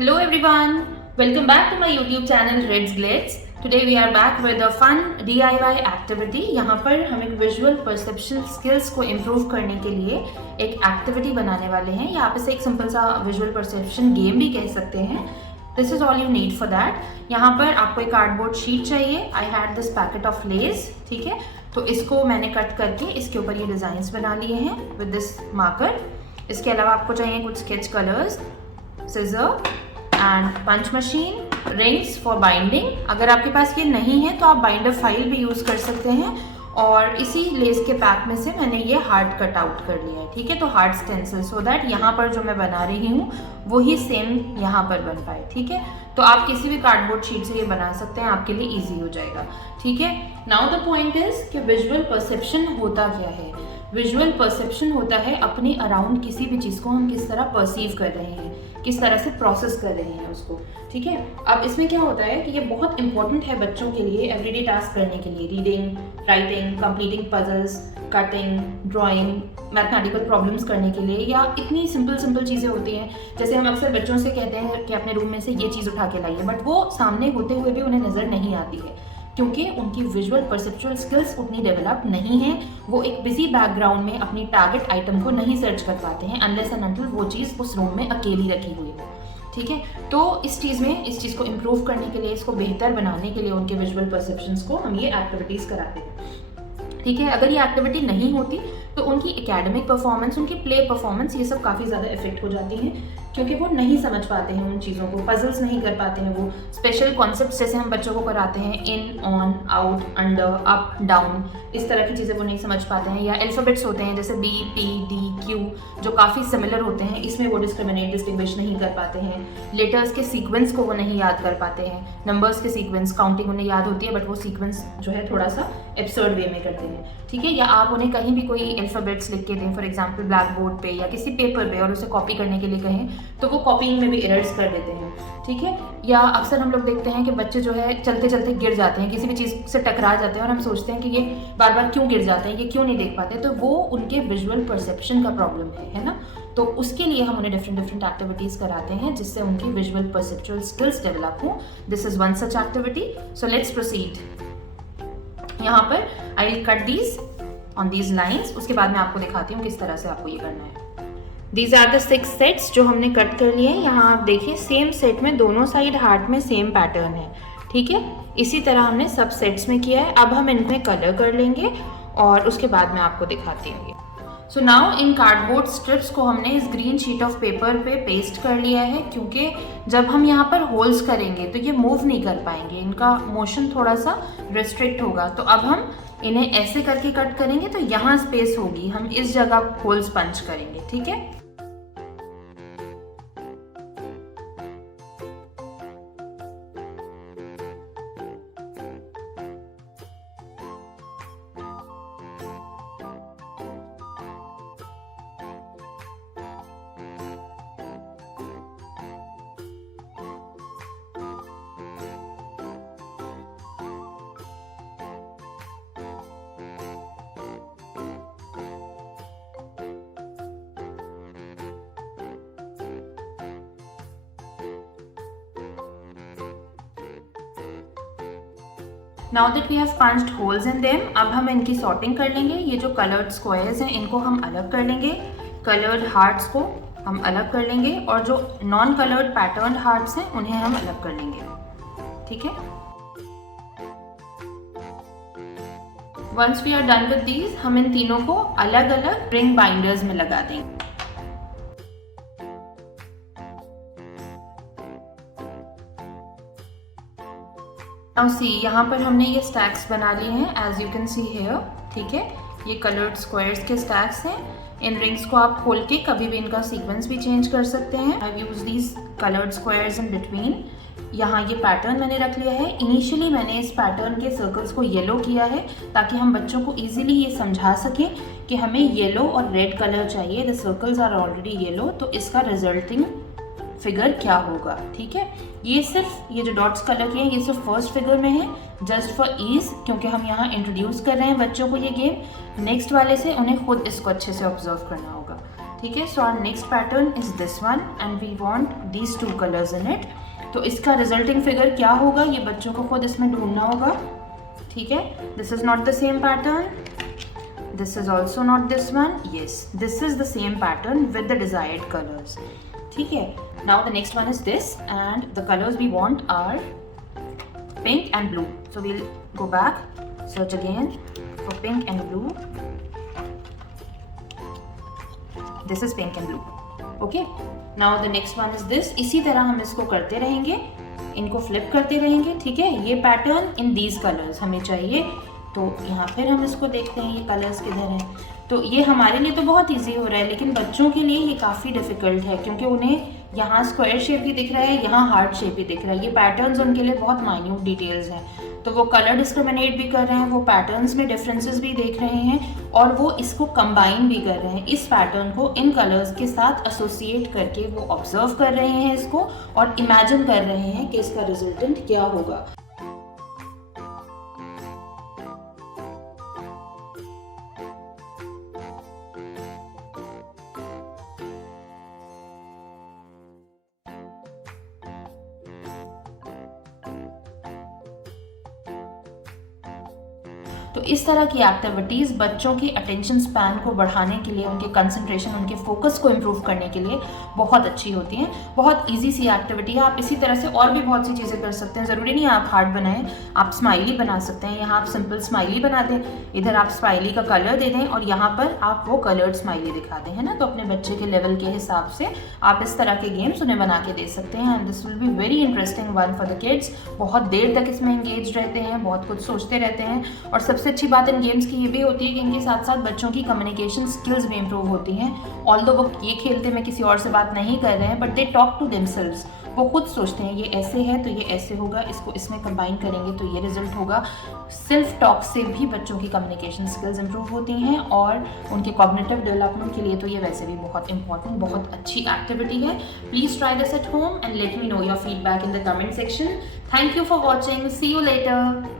Hello everyone, welcome back to my YouTube channel Reds Glitz. Today we are back with a fun DIY activity. यहाँ पर हम एक visual perception skills को improve करने के लिए एक एक्टिविटी बनाने वाले हैं, या आप इसे एक सिंपल सा विजुअल परसेप्शन गेम भी कह सकते हैं. This is all you need for that. यहाँ पर आपको एक कार्डबोर्ड शीट चाहिए. I had this packet of less, ठीक है. तो इसको मैंने कट करके इसके ऊपर ये डिज़ाइंस बना लिए हैं विद दिस मार्कर. इसके अलावा आपको चाहिए कुछ sketch colours, scissor and punch machine, rings for binding. अगर आपके पास ये नहीं है तो आप बाइंडर फाइल भी यूज़ कर सकते हैं. और इसी लेस के पैक में से मैंने ये हार्ड कट आउट कर लिया है, ठीक है. तो हार्ड स्टेंसिल, सो दैट यहाँ पर जो मैं बना रही हूँ वही सेम यहाँ पर बन पाए, ठीक है. तो आप किसी भी कार्डबोर्ड शीट से ये बना सकते हैं, आपके लिए ईजी हो जाएगा, ठीक है. नाउ द पॉइंट इज कि विजुअल परसेप्शन होता क्या है. विजुअल परसेप्शन होता है अपने अराउंड किसी भी चीज़ को हम किस तरह परसीव कर रहे हैं, किस तरह से प्रोसेस कर रहे हैं उसको, ठीक है. अब इसमें क्या होता है कि ये बहुत इंपॉर्टेंट है बच्चों के लिए एवरीडे टास्क करने के लिए. Reading, writing, completing puzzles, cutting, drawing, mathematical problems करने के लिए, या इतनी सिंपल चीज़ें होती हैं. जैसे हम अक्सर बच्चों से कहते हैं कि अपने रूम में से ये चीज़ उठा के लाइए, बट वो सामने होते हुए भी उन्हें नज़र नहीं आती है क्योंकि उनकी विजुअल परसेप्चुअल स्किल्स उतनी डेवलप नहीं है. वो एक बिजी बैकग्राउंड में अपनी टारगेट आइटम को नहीं सर्च कर पाते हैं अनलेस एंड अनटिल वो चीज़ उस रूम में अकेली रखी हुई हो, ठीक है. तो इस चीज़ को इम्प्रूव करने के लिए, इसको बेहतर बनाने के लिए उनके विजुअल परसेप्शंस को हम ये एक्टिविटीज़ कराते हैं, ठीक है. अगर ये एक्टिविटी नहीं होती तो उनकी एकेडमिक परफॉर्मेंस, उनकी प्ले परफॉर्मेंस, ये सब काफ़ी ज़्यादा इफेक्ट हो जाती हैं क्योंकि वो नहीं समझ पाते हैं उन चीज़ों को, पजल्स नहीं कर पाते हैं. वो स्पेशल कॉन्सेप्ट्स जैसे हम बच्चों को कराते हैं, in, on, out, under, up, down, इस तरह की चीज़ें वो नहीं समझ पाते हैं. या अल्फ़ाबेट्स होते हैं जैसे बी, पी, डी, क्यू, जो काफ़ी सिमिलर होते हैं, इसमें वो डिस्टिंग्विश नहीं कर पाते हैं. लेटर्स के सीक्वेंस को वो नहीं याद कर पाते हैं. नंबर्स के सीक्वेंस, काउंटिंग उन्हें याद होती है बट वो सीक्वेंस जो है थोड़ा सा एब्सर्ड वे में करते हैं, ठीक है. या आप उन्हें कहीं भी कोई अल्फ़ाबेट्स लिख के दें, फॉर एग्जांपल ब्लैक बोर्ड पे या किसी पेपर पे, और उसे कॉपी करने के लिए कहें तो वो कॉपीइंग में भी एरर्स कर देते हैं, ठीक है. या अक्सर हम लोग देखते हैं कि बच्चे जो है चलते चलते गिर जाते हैं, किसी भी चीज़ से टकरा जाते हैं और हम सोचते हैं कि ये बार बार क्यों गिर जाते हैं, ये क्यों नहीं देख पाते. तो वो उनके विजुअल परसेप्शन का प्रॉब्लम है ना. तो उसके लिए हम उन्हें डिफरेंट एक्टिविटीज़ कराते हैं जिससे उनकी विजुअल परसेप्चुअल स्किल्स डेवलप हों. This is one such activity. So let's proceed. यहाँ पर I will cut these on these lines. उसके बाद मैं आपको दिखाती हूँ किस तरह से आपको ये करना है. दीज आर द 6 सेट्स जो हमने कट कर लिए हैं. यहाँ आप देखिए सेम सेट में दोनों साइड हार्ट में सेम पैटर्न है, ठीक है. इसी तरह हमने सब सेट्स में किया है. अब हम इनमें कलर कर लेंगे और उसके बाद मैं आपको दिखाती हूँ. So now in cardboard strips को हमने इस ग्रीन शीट ऑफ पेपर पे पेस्ट कर लिया है क्योंकि जब हम यहाँ पर होल्स करेंगे तो ये मूव नहीं कर पाएंगे, इनका मोशन थोड़ा सा रिस्ट्रिक्ट होगा. तो अब हम इन्हें ऐसे करके कट करेंगे तो यहाँ स्पेस होगी, हम इस जगह होल्स पंच करेंगे, ठीक है. Now that we have punched holes in them, अब हम इनकी सॉर्टिंग कर लेंगे. ये जो कलर्ड स्क्वायर्स हैं इनको हम अलग कर लेंगे, कलर्ड हार्ट्स को हम अलग कर लेंगे, और जो नॉन कलर्ड पैटर्न हार्ट्स हैं उन्हें हम अलग कर लेंगे, ठीक है. Once we are done with these, हम इन तीनों को अलग अलग रिंग बाइंडर्स में लगा देंगे. नाउ सी, यहाँ पर हमने ये स्टैक्स बना लिए हैं as you can see here, ठीक है. ये कलर्ड स्क्वायर्स के स्टैक्स हैं. इन रिंग्स को आप खोल के कभी भी इनका सीक्वेंस भी चेंज कर सकते हैं. I use these coloured squares in between. यहाँ ये पैटर्न मैंने रख लिया है. इनिशियली मैंने इस पैटर्न के सर्कल्स को येलो किया है ताकि हम बच्चों को ईजिली ये समझा सकें कि हमें येलो और रेड कलर चाहिए. The circles are already yellow, तो इसका रिजल्टिंग फिगर क्या होगा, ठीक है. ये सिर्फ ये जो डॉट्स कलर किए हैं ये सिर्फ फर्स्ट फिगर में है, जस्ट फॉर ईज, क्योंकि हम यहाँ इंट्रोड्यूस कर रहे हैं बच्चों को ये गेम. नेक्स्ट वाले से उन्हें खुद इसको अच्छे से ऑब्जर्व करना होगा, ठीक है। So our next pattern is this one and we want these 2 colours in it. तो इसका रिजल्टिंग फिगर क्या होगा ये बच्चों को खुद इसमें ढूंढना होगा, ठीक है। This is not the same pattern, this is also not this one, yes this is the same pattern with the desired colors, ठीक है। now the next one is this and the colors we want are pink and blue, so we'll go back, search again for pink and blue, this is pink and blue, okay। now the next one is this, इसी तरह हम इसको करते रहेंगे, इनको flip करते रहेंगे, ठीक है। ये पैटर्न इन दीज कलर्स हमें चाहिए, तो यहाँ फिर हम इसको देखते हैं ये कलर्स किधर हैं। तो ये हमारे लिए तो बहुत इजी हो रहा है, लेकिन बच्चों के लिए ये काफ़ी डिफ़िकल्ट है क्योंकि उन्हें यहाँ स्क्वायर शेप भी दिख रहा है, यहाँ हार्ट शेप भी दिख रहा है। ये पैटर्न्स उनके लिए बहुत माइन्यूट डिटेल्स हैं, तो वो कलर डिस्क्रिमिनेट भी कर रहे हैं, वो पैटर्न्स में डिफरेंसेस भी देख रहे हैं और वो इसको कंबाइन भी कर रहे हैं। इस पैटर्न को इन कलर्स के साथ एसोसिएट करके वो ऑब्जर्व कर रहे हैं इसको और इमेजिन कर रहे हैं कि इसका रिजल्टेंट क्या होगा। तो इस तरह की एक्टिविटीज़ बच्चों की अटेंशन स्पैन को बढ़ाने के लिए, उनके कंसंट्रेशन, उनके फोकस को इम्प्रूव करने के लिए बहुत अच्छी होती हैं। बहुत इजी सी एक्टिविटी है। आप इसी तरह से और भी बहुत सी चीज़ें कर सकते हैं, ज़रूरी नहीं आप हार्ट बनाएं, आप स्माइली बना सकते हैं। यहाँ आप सिंपल स्माइली बना दें, इधर आप स्माइली का कलर दे दें और यहाँ पर आप वो कलर्ड स्माइली दिखा दें, है ना। तो अपने बच्चे के लेवल के हिसाब से आप इस तरह के गेम्स उन्हें बना के दे सकते हैं and this will be very interesting one for the kids. बहुत देर तक इसमें एंगेज रहते हैं, बहुत कुछ सोचते रहते हैं और सबसे अच्छी बात इन गेम्स की ये भी होती है कि इनके साथ साथ बच्चों की कम्युनिकेशन स्किल्स भी इम्प्रूव होती हैं। ऑल्दो वो ये खेलते में किसी और से बात नहीं कर रहे हैं, but they talk to themselves. वो खुद सोचते हैं ये ऐसे है तो ये ऐसे होगा, इसको इसमें कंबाइन करेंगे तो ये रिजल्ट होगा। सेल्फ टॉक से भी बच्चों की कम्युनिकेशन स्किल्स इम्प्रूव होती हैं और उनके कॉग्निटिव डेवलपमेंट के लिए तो ये वैसे भी बहुत इंपॉर्टेंट, बहुत अच्छी एक्टिविटी है। Please try this at home and let me know your feedback in the comment section. Thank you for watching, see you letter.